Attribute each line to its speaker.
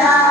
Speaker 1: 감사합니다.